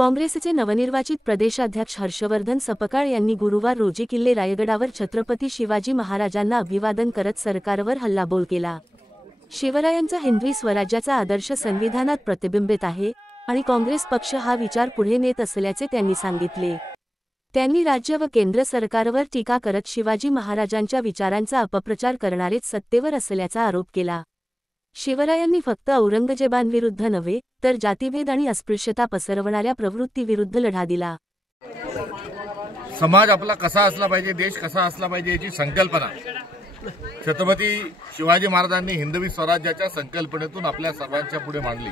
काँग्रेसचे नवनिर्वाचित प्रदेशाध्यक्ष हर्षवर्धन सपकाळ यांनी गुरुवार रोजी किल्ले रायगडावर छत्रपती शिवाजी महाराजांना अभिवादन करत सरकारवर हल्लाबोल केला। शिवरायांचा हिंदवी स्वराज्याचा आदर्श संविधानात प्रतिबिंबित आहे आणि काँग्रेस पक्ष हा विचार पुढे नेत असल्याचे त्यांनी सांगितले। त्यांनी राज्य व केंद्र सरकारवर टीका करत शिवाजी महाराजांच्या विचारांचा अपप्रचार करणारेच सत्तेवर असल्याचा आरोप केला। शिवरायांनी फक्त औरंगजेबांविरुद्ध नव्हे तर जातीभेद आणि अस्पृश्यता पसरवणाऱ्या प्रवृत्तीविरुद्ध लढा दिला। समाज आपला कसा असला पाहिजे, देश कसा असला पाहिजे याची संकल्पना छत्रपती शिवाजी महाराजांनी हिंदवी स्वराज्याच्या संकल्पनेतून आपल्या सर्वांच्या पुढे मांडली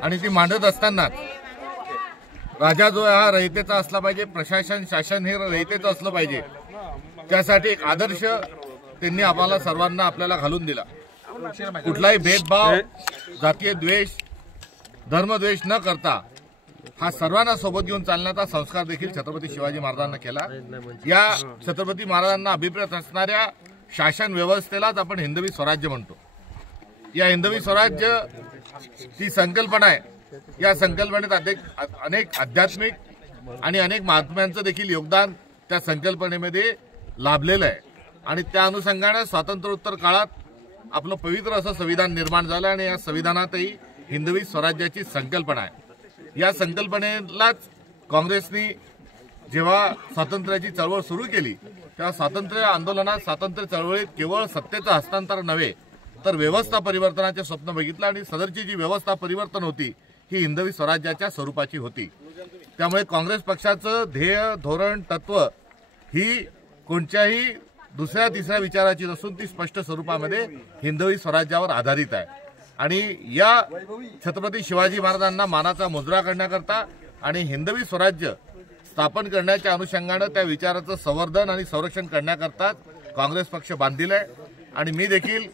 आणि ती मांडत असताना राजा जो हा रयतेचा असला पाहिजे, प्रशासन शासन हे रयतेचं असलं पाहिजे, त्यासाठी एक आदर्श त्यांनी आम्हाला सर्वांना आपल्याला घालून दिला। कुठलाही भेदभाव, जातीय द्वेष, धर्मद्वेष न करता हा सर्वांना सोबत घेऊन चालण्याचा संस्कार देखील छत्रपती शिवाजी महाराजांना केला। या छत्रपती महाराजांना अभिप्रेत असणाऱ्या शासन व्यवस्थेलाच आपण हिंदवी स्वराज्य म्हणतो। या हिंदवी स्वराज्य ती संकल्पना आहे। या संकल्पनेत अनेक आध्यात्मिक आणि अनेक महात्म्यांचं देखील योगदान त्या संकल्पनेमध्ये लाभलेलं आहे आणि त्या अनुषंगाने स्वातंत्र्योत्तर काळात आपलं पवित्र असं संविधान निर्माण झालं आणि या संविधानातही हिंदवी स्वराज्याची संकल्पना आहे। या संकल्पनेलाच काँग्रेसने जेव्हा स्वातंत्र्याची चळवळ सुरू केली तेव्हा स्वातंत्र्य आंदोलनात, स्वातंत्र्य चळवळीत केवळ सत्तेचं हस्तांतर नव्हे तर व्यवस्था परिवर्तनाचे स्वप्न बघितलं आणि सदरची जी व्यवस्था परिवर्तन होती ही हिंदवी स्वराज्याच्या स्वरूपाची होती। त्यामुळे काँग्रेस पक्षाचं ध्येय, धोरण, तत्व ही कोणत्याही दुसऱ्या तिसऱ्या विचाराची नसून ती स्पष्ट स्वरूपामध्ये हिंदवी स्वराज्यावर आधारित आहे आणि या छत्रपती शिवाजी महाराजांना मानाचा मुजरा करण्याकरता आणि हिंदवी स्वराज्य स्थापन करण्याच्या अनुषंगाने त्या विचाराचं संवर्धन आणि संरक्षण करण्याकरता काँग्रेस पक्ष बांधील आहे आणि मी देखील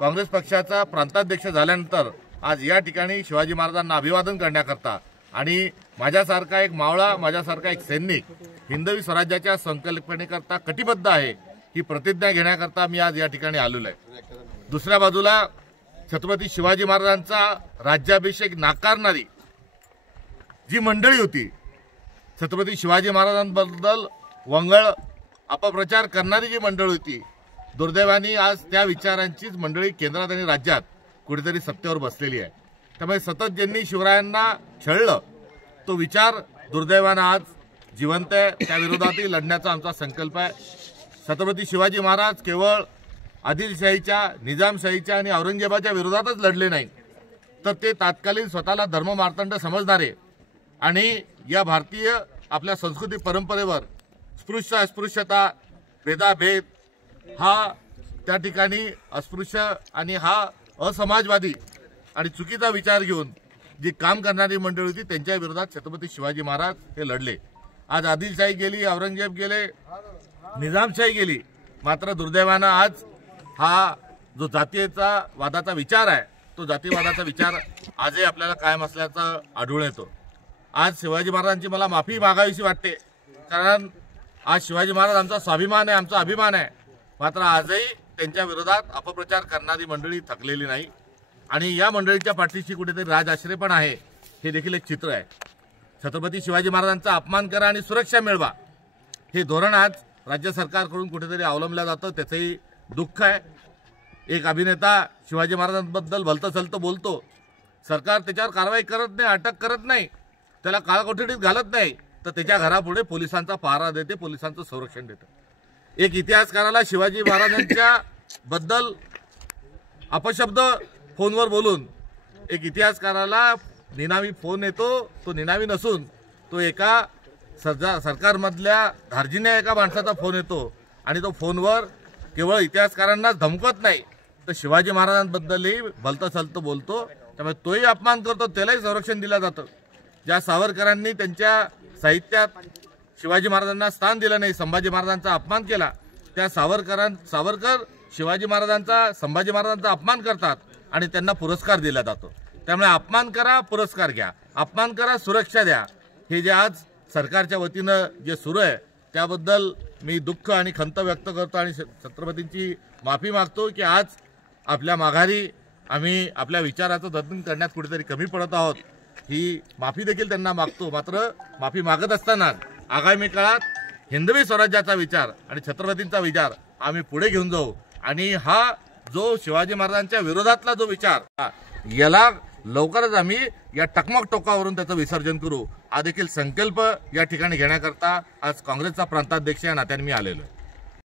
काँग्रेस पक्षाचा प्रांताध्यक्ष झाल्यानंतर आज या ठिकाणी शिवाजी महाराजांना अभिवादन करण्याकरता आणि माझ्यासारखा एक मावळा, माझ्यासारखा एक सैनिक हिंदवी स्वराज्याच्या संकल्पनेकरता कटिबद्ध आहे ही प्रतिज्ञा घेण्याकरता मी आज या ठिकाणी आलेलो आहे। दुसऱ्या बाजूला छत्रपती शिवाजी महाराजांचा राज्याभिषेक नाकारणारी जी मंडळी होती, छत्रपती शिवाजी महाराजांबद्दल वंगळ अपप्रचार करणारी जी मंडळी होती, दुर्दैवाने आज त्या विचारांचीच मंडळी केंद्रात आणि राज्यात कुठेतरी सत्तेवर बसलेली आहे। त्यामुळे सतत ज्यांनी शिवरायांना छळलं तो विचार दुर्दैवाने आज जिवंत आहे। त्या विरोधातही लढण्याचा आमचा संकल्प आहे। छत्रपती शिवाजी महाराज केवळ आदिलशाहीच्या, निजामशाहीच्या आणि औरंगजेबाच्या विरोधातच लढले नाही तर ते तात्कालीन स्वतःला धर्ममार्तंड समजणारे आणि या भारतीय आपल्या संस्कृती परंपरेवर स्पृश्य अस्पृश्यता, भेदाभेद हा त्या ठिकाणी अस्पृश्य आणि हा असमाजवादी आणि चुकीचा विचार घेऊन जी काम करणारी मंडळी होती त्यांच्या विरोधात छत्रपती शिवाजी महाराज हे लढले। आज आदिलशाही गेली, औरंगजेब गेले, निजामशाही गेली, मात्र दुर्दैवानं आज हा जो जातीयचा वादाचा विचार आहे तो जातीवादाचा विचार आजही आपल्याला कायम असल्याचं आढळून येतो। आज शिवाजी महाराजांची मला माफी मागावीशी वाटते कारण आज शिवाजी महाराज आमचा स्वाभिमान आहे, आमचा अभिमान आहे, मात्र आजही त्यांच्या विरोधात अपप्रचार करणारी मंडळी थकलेली नाही आणि या मंडळीच्या पाठीशी कुठेतरी राजआश्रय पण आहे हे देखील एक चित्र आहे। छत्रपती शिवाजी महाराजांचा अपमान करा आणि सुरक्षा मिळवा हे धोरण आज राज्य सरकारकडून कुठेतरी अवलंबलं जातं, त्याचंही दुःख आहे। एक अभिनेता शिवाजी महाराजांबद्दल भलतं चलतं बोलतो, सरकार त्याच्यावर कारवाई करत नाही, अटक करत नाही, त्याला काळकोठडीत घालत नाही तर त्याच्या घरापुढे पोलिसांचा पहारा देते, पोलिसांचं संरक्षण देतं। एक इतिहासकाराला शिवाजी महाराजांच्या बद्दल अपशब्द फोनवर बोलून एक इतिहासकाराला निनावी फोन येतो, तो निनावी नसून तो एका सरकारमधल्या धार्जिण्या एका माणसाचा फोन येतो आणि तो फोनवर केवळ इतिहासकारांनाच धमकत नाही तर शिवाजी महाराजांबद्दलही भलतं सलतं बोलतो। त्यामुळे तोही अपमान करतो, त्यालाही संरक्षण दिलं जातं। ज्या सावरकरांनी त्यांच्या साहित्यात शिवाजी महाराजांना स्थान दिलं नाही, संभाजी महाराजांचा अपमान केला, त्या सावरकर शिवाजी महाराजांचा, संभाजी महाराजांचा अपमान करतात आणि त्यांना पुरस्कार दिला जातो। त्यामुळे अपमान करा, पुरस्कार घ्या, अपमान करा, सुरक्षा द्या, हे जे आज सरकारच्या वतीनं जे सुरू आहे त्याबद्दल मी दुःख आणि खंत व्यक्त करतो आणि छत्रपतींची माफी मागतो की आज आपल्या माघारी आम्ही आपल्या विचाराचं जतन करण्यात कुठेतरी कमी पडत आहोत। ही माफी देखील त्यांना मागतो. मात्र माफी मागत असताना आगामी काळात हिंदवी स्वराज्याचा विचार आणि छत्रपतींचा विचार आम्ही पुढे घेऊन जाऊ आणि हा जो शिवाजी महाराजांच्या विरोधातला जो विचार याला लवकरच आम्ही या टकमक टोकावरून त्याचं विसर्जन करू. हा देखील संकल्प या ठिकाणी घेण्याकरता आज काँग्रेसचा प्रांताध्यक्ष या नात्याने मी आलेलो आहे.